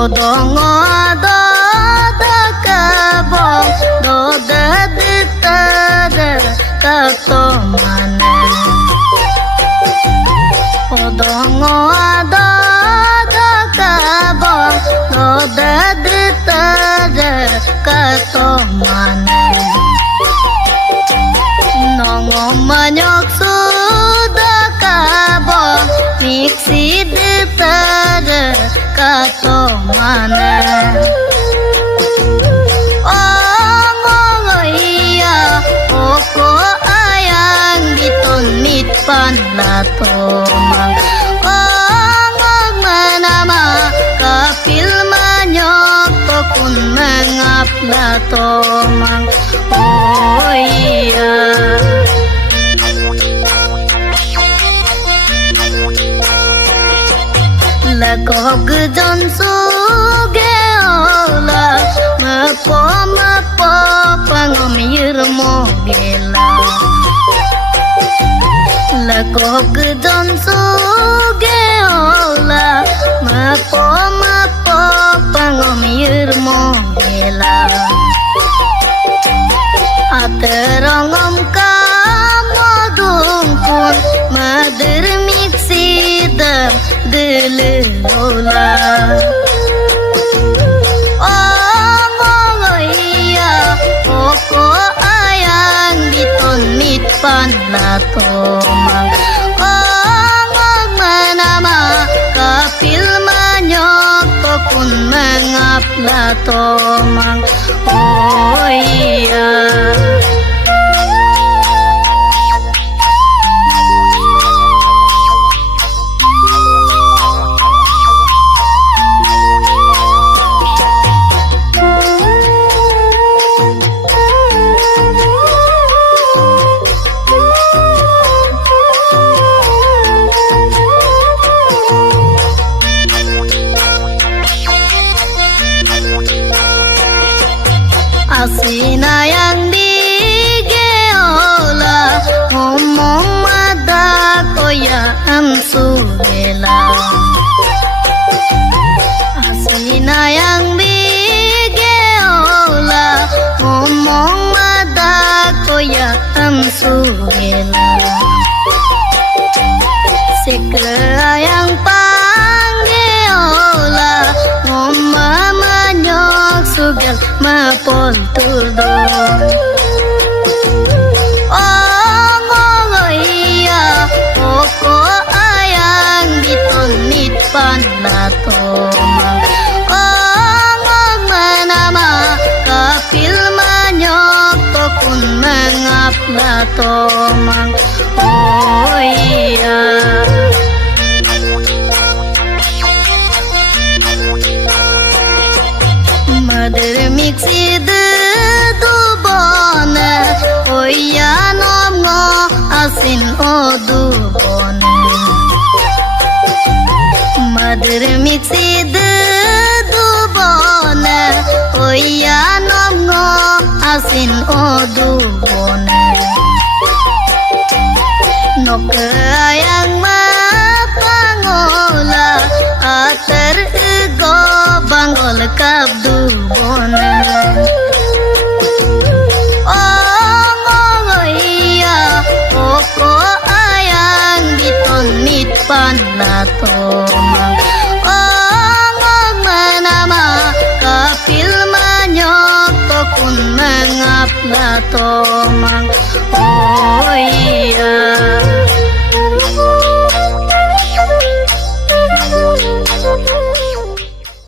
Odongo do da kabong do da dita da kato mane. Odongo do da kabong do da dita da kato mane. Nongo manyok suda kabong miksi dita da kato mane. Iya oko ayang biton mitpan latomang. Ongong manama kapil manyok tokun mengap latomang. Oh iya. Lakog jon suge ola mapo pangomir mo gela. Lakog jon suge ola mapo pangomir mo gela. Aterongom ka modungkun mader miksida deleola. Oko ayang biton mitpan latomang. Ongong manama kapil manyok tokun mengap latomang. Oh iya. Asina yang digeola ngomong mada koya amsulela. Asina yang digeola ngomong mada koya amsulela. Sekela yang panggeola ngomong manyok sugal mapol tudon. Ongong iya oko ayang biton mitpan latomang. Ongong manama kapil manyok tokun mengap latomang. Oh iya. Mader miksi du bone oya nomgo asin odu bone. Mader miksi du bone oya nomgo asin odu bone. Nok ayang mapangola ater ego banggol kabdu bone. Ongong iya oko ayang biton mitpan latomang. Ongong manama kapil manyok tokun mengap latomang.